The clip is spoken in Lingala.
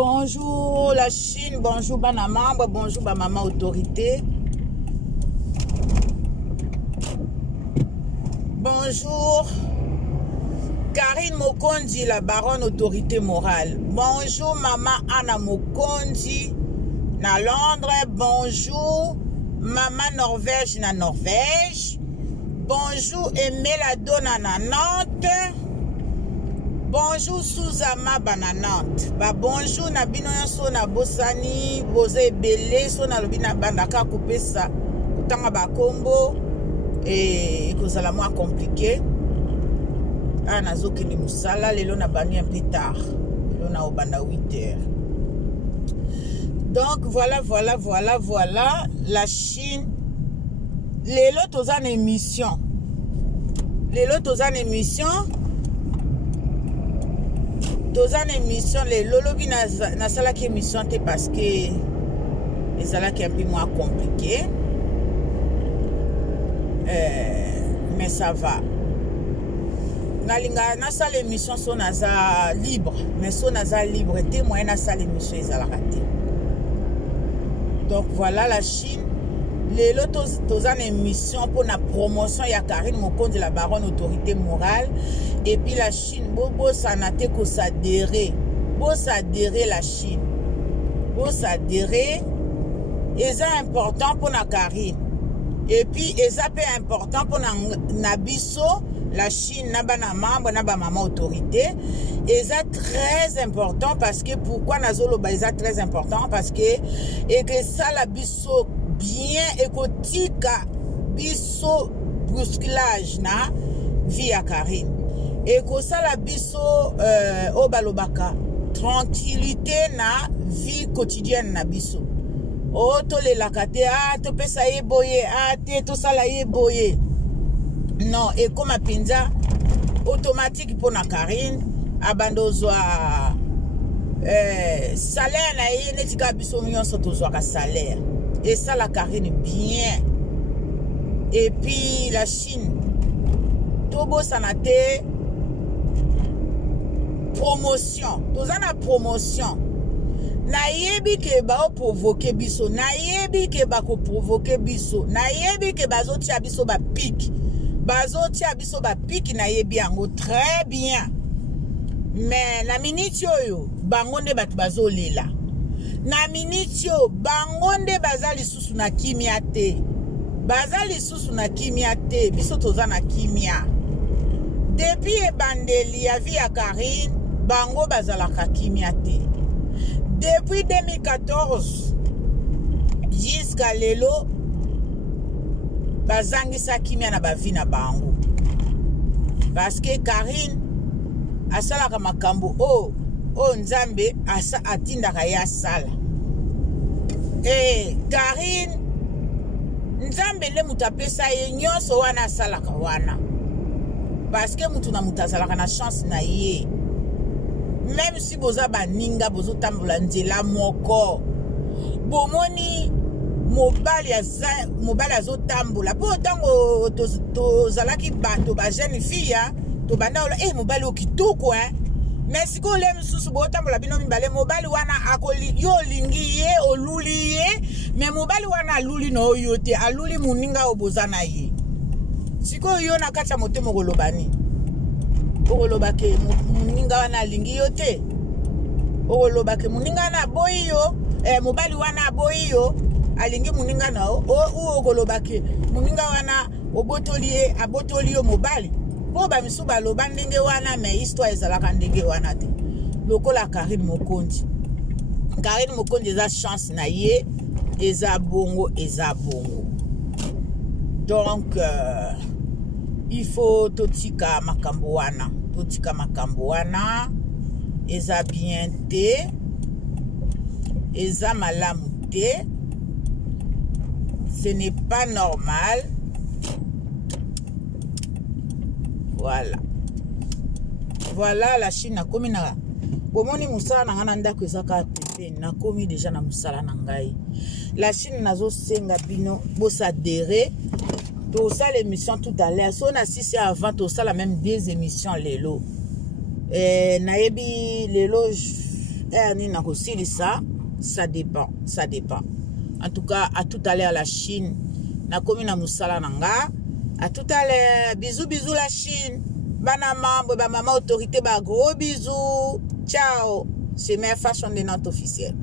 Bonjour la Chine, bonjour bana membre, bonjour ba maman autorité. Bonjour Karine Mokondi, la baronne autorité morale. Bonjour maman Anna Mokondi na Londres. Bonjour maman Norvège na Norvège. Bonjour Emela Dona na Nantes. Bonjour Souzama Bananante. Ba bonjour na bino so na bosani boze belé so na lobina bandaka couper ça. Tanga ba combo et kozala moins compliqué. Ah nazoki ni musala lelo na bani un peu tard. Lelo na obanda 8h. Donc voilà la Chine. Lelo tozan émission. Lelo tozan émission. Tozan émission les lolobi na sala qui émission te parce que les sala qui est un peu moins compliqué. Mais ça va. Nalinga na sala émission so naza libre, mais so naza libre te moyen na sala émission ezala raté. Donc voilà la Chine. Les lotos tozan émission pour la promotion ya Karine Mokondi la baronne autorité morale et puis la Chine bobo sanate ko s'adhérer la Chine bo s'adhérer c'est important pour la Karine et puis c'est peu important pour na biso la Chine na bana membre na ba maman autorité et c'est très important parce que pourquoi nazolo ba c'est très important parce que et que ça la biso bien écotika biso brusquelage na vie à Karine et que ça la biso au balobaka tranquillité na vie quotidienne na biso o to le lakate to pesa ye boye te to sala ye boye non et comme apinza automatique pour na Karine abandozwa salaire na ye netika biso nyonso tozwa ka salaire. Et ça, la Karine, bien. Et puis, la Chine. Tobo sanate. Promotion. Tozana promotion. Nayebi ke ba o provoquer biso. Nayebi ke ba ko provoquer biso. Nayebi ke bazo tia biso ba pique. Bazo tia biso ba pique nayebi ango. Très bien. Mais, la minute yo, bangonde bat bazo lela. Na minitio bangonde bazali susu na kimia te. Bazali susu na kimia te. Biso toza na kimia. Depuis ebandeli ya vie ya Karine, bango bazala ka kimia te. Depuis 2014 jusqu'à lelo bazangi sa kimia na bavi na bango. Parce que Karine asala ka makambo Nzambe asa atinda kaya sala. Karine Nzambe le mutapesa ye nyonso wana sala kawana. Parce que mutu na mutazala kana chance na ye. Même si boza baninga bozo tambola nzela moko. Bomoni mobali azo tambola. Po tango tozalaki bato ba jeune fille to banda mobali okitoko mais si vous voulez susu botambola bino mibale mobali wana akoli yo lingi ye oluli ye mais mobali wana aluli no yo te aluli muninga obozana ye siko yo na kacha motemo kolobani okolobake muninga wana lingi yo te okolobake muninga na boyi yo mobali wana boyi yo alingi muninga na okolobake muninga wana obotoli abotoli yo mobali. Po ba misu ba loba ndenge wana me histoire ezalaka ndenge wana te. Lokola Karine Mokondi. Karine Mokondi eza chance na ye eza bongo. Donc il faut totika makambo wana. Totika makambo wana eza bien te. Eza malamu te. Ce n'est pas normal. Voilà la Chine nakomi na bomoni musala na ngana ndako ezaka pepe nakomi déjà na musala na ngai. La Chine nazo senga bino bo s'adhérer to ça l'émission tout à l'heure so na 6 heures avant to ça la même 2 émissions lelo nayebi lelo ni na kosilisa, ça dépend. En tout cas, à tout à l'heure la Chine. Na komi na musala nanga. À tout à l'heure. Bisous la Chine. Bana mambo, ba maman autorité, ba gros bisous. Ciao. C'est ma façon de notre officielle.